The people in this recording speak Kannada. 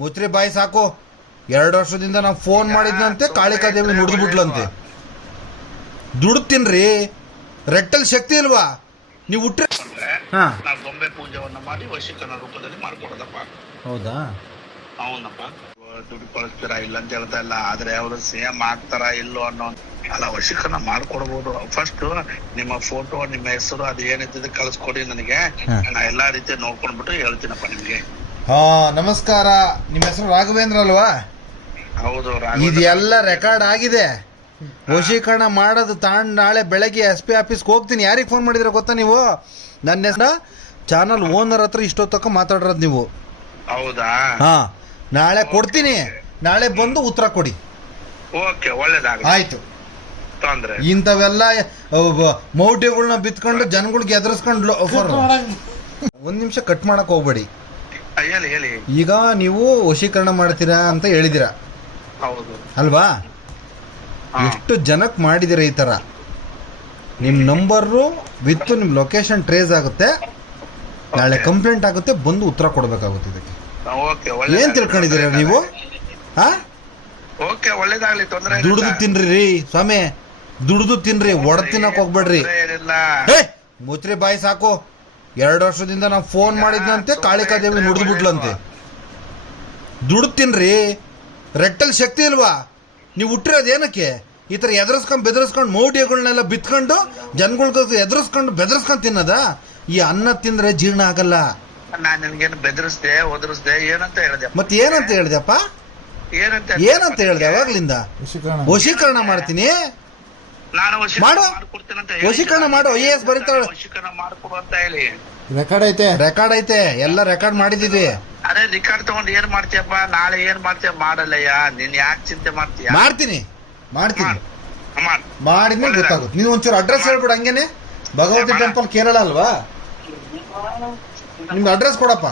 ಮುಚ್ರಿ ಬಾಯಿ ಸಾಕು. 2 ವರ್ಷದಿಂದ ನಾವು ಫೋನ್ ಮಾಡಿದ್ನಂತೆ, ಕಾಳಿಕಾದೇವಿ ನುಡಿದ್ಬಿಟ್ಲಂತೆ. ದುಡ್ಡು ತಿನ್ರಿ, ರೆಟ್ಟಲ್ ಶಕ್ತಿ ಇಲ್ವಾ? ನೀವು ಹುಟ್ರೆ ನಾವು ಗೊಂಬೆ ಪೂಜೆವನ್ನ ಮಾಡಿ ವಶೀಕರಣ ರೂಪದಲ್ಲಿ ಮಾಡ್ಕೊಡೋದಪ್ಪ. ಹೌದಾ? ಅವನಪ್ಪ ದುಡ್ಡು ಕಳಿಸ್ತೀರಾ ಇಲ್ಲ ಅಂತ ಹೇಳ್ತಾ ಇಲ್ಲ, ಆದ್ರೆ ಅವರು ಸೇಮ್ ಆಗ್ತಾರ ಇಲ್ಲೋ ಅನ್ನೋ ಅಲ್ಲ, ವಶೀಕರಣ ಮಾಡ್ಕೊಡ್ಬೋದು. ಫಸ್ಟ್ ನಿಮ್ಮ ಫೋಟೋ, ನಿಮ್ಮ ಹೆಸರು, ಅದು ಏನಿದೆ ಕಳಿಸ್ಕೊಡಿ ನನಗೆ. ನಾ ಎಲ್ಲಾ ರೀತಿ ನೋಡ್ಕೊಂಡ್ಬಿಟ್ಟು ಹೇಳ್ತೀನಪ್ಪ ನಿಮ್ಗೆ. ಹಾ, ನಮಸ್ಕಾರ. ನಿಮ್ಮ ಹೆಸರು ರಾಘವೇಂದ್ರ ಅಲ್ವಾ? ಹೌದು. ಇದೆಲ್ಲ ರೆಕಾರ್ಡ್ ಆಗಿದೆ. ವಶೀಕರಣ ಮಾಡೋದು ತಾಂಡ್ ನಾಳೆ ಬೆಳಗ್ಗೆ SP ಆಫೀಸ್ಗೆ ಹೋಗ್ತೀನಿ. ಯಾರಿಗೆ ಫೋನ್ ಮಾಡಿದ್ರೆ ಗೊತ್ತಾ ನೀವು? ನನ್ನ ಹೆಸರ ಚಾನಲ್ ಓನರ್ ಹತ್ರ ಇಷ್ಟೊತ್ತಕ್ಕ ಮಾತಾಡಿರೋದು ನೀವು. ಹೌದಾ? ಹಾ, ನಾಳೆ ಕೊಡ್ತೀನಿ. ನಾಳೆ ಬಂದು ಉತ್ತರ ಕೊಡಿ. ಓಕೆ, ಒಳ್ಳೇದಾಗ. ಆಯ್ತು. ತೊಂದ್ರೆ ಇಂಥವೆಲ್ಲ ಮೌಢ್ಯಗಳನ್ನ ಬಿತ್ಕೊಂಡು ಜನಗಳಿಗೆ ಎದುರಿಸ್ಕೊಂಡು 1 ನಿಮಿಷ ಕಟ್ ಮಾಡಕ್ ಹೋಗ್ಬೇಡಿ. ಹೇಳಿ ಹೇಳಿ. ಈಗ ನೀವು ವಶೀಕರಣ ಮಾಡ್ತೀರಾ ಅಂತ ಹೇಳಿದಿರ ಹೌದು ಅಲ್ವಾ? ಎಷ್ಟು ಜನಕ್ಕೆ ಮಾಡಿದಿರ ಈ ತರ? ನಿಮ್ಮ ನಂಬರು ವಿತ್ ನಿಮ್ಮ ಲೊಕೇಶನ್ ಟ್ರೇಸ್ ಆಗುತ್ತೆ. ನಾಳೆ ಕಂಪ್ಲೇಂಟ್ ಆಗುತ್ತೆ, ಬಂದು ಉತ್ತರ ಕೊಡಬೇಕಾಗುತ್ತೆ ಇದಕ್ಕೆ. ಏನ್ ತಿಳ್ಕೊಂಡಿದ್ದೀರ ನೀವು? ಹಾ, ಓಕೆ, ಒಳ್ಳೇದಾಗ್ಲಿ. ತೊಂದ್ರೆ ದುಡ್ದು ತಿನ್ರಿ ರೀ ಸ್ವಾಮಿ, ದುಡ್ದು ತಿನ್ರಿ, ಒಡ ತಿನ್ನಕ್ ಹೋಗ್ಬೇಡ್ರಿ. ಮುಚ್ರಿ ಬಾಯಿ ಸಾಕು. 2 ವರ್ಷದಿಂದ ನಾವು ಫೋನ್ ಮಾಡಿದ್ನಂತೆ, ಕಾಳಿಕಾದೇವಿ ನುಡಿದ್ಬಿಟ್ಲಂತೆ. ದುಡ್ಡು ತಿನ್ರಿ, ರೆಟ್ಟಲ್ ಶಕ್ತಿ ಇಲ್ವಾ? ನೀವು ಹುಟ್ಟಿರೋದು ಏನಕ್ಕೆ? ಈ ಥರ ಎದುರಿಸ್ಕೊಂಡು ಬೆದರಿಸ್ಕೊಂಡು ಮೌಢ್ಯಗಳನ್ನೆಲ್ಲ ಬಿತ್ಕೊಂಡು ಜನಗಳ್ಗೆ ಎದುರಿಸ್ಕೊಂಡು ಬೆದರಿಸ್ಕೊಂಡು ತಿನ್ನದ? ಈ ಅನ್ನ ತಿಂದ್ರೆ ಜೀರ್ಣ ಆಗಲ್ಲ. ನಾನ್ ನಿನ್ಗೇನು ಬೆದರಿಸ್ದೆ, ಒದರಿಸ್ದೆ, ಏನಂತ ಹೇಳಿದೆ? ಮತ್ತೆ ಏನಂತ ಹೇಳ್ದಪ್ಪ? ಏನಂತ ಹೇಳ್ದೆ ಅವಾಗ್ಲಿಂದ? ವಶೀಕರಣ ಮಾಡ್ತೀನಿ. ನಾನು ಮಾಡು, ಮಾಡ್ಕೊಡ್ತೀನಂತ ವಶೀಕರಣ ಮಾಡು. IAS ಬರೀತಾಳೆ. ವಶೀಕರಣ ಮಾಡ್ಕೊಡು ಅಂತ ಹೇಳಿ ರೆಕಾರ್ಡ್ ಐತೆ, ಎಲ್ಲ ರೆಕಾರ್ಡ್ ಮಾಡಿದೀವಿ. ಅದೇ ರಿಕಾರ್ಡ್ ತಗೊಂಡು ಏನ್ ಮಾಡ್ತೀಯಪ್ಪ? ನಾಳೆ ಏನ್ ಮಾಡ್ತೀಯ? ಮಾಡಲ್ಲಯ್ಯ. ನೀನ್ ಯಾಕೆ ಚಿಂತೆ ಮಾಡ್ತೀಯ? ಮಾಡ್ತೀನಿ ಮಾಡಿದ್ಮೇಲೆ ಗೊತ್ತಾಗುತ್ತೆ. ನೀನು ಒಂಚೂರು ಅಡ್ರೆಸ್ ಹೇಳ್ಬಿಡು ಹಂಗೇನೆ. ಭಗವತಿ ಟೆಂಪಲ್ ಕೇರಳ ಅಲ್ವಾ? ನಿಮ್ಗೆ ಅಡ್ರೆಸ್ ಕೊಡಪ್ಪ.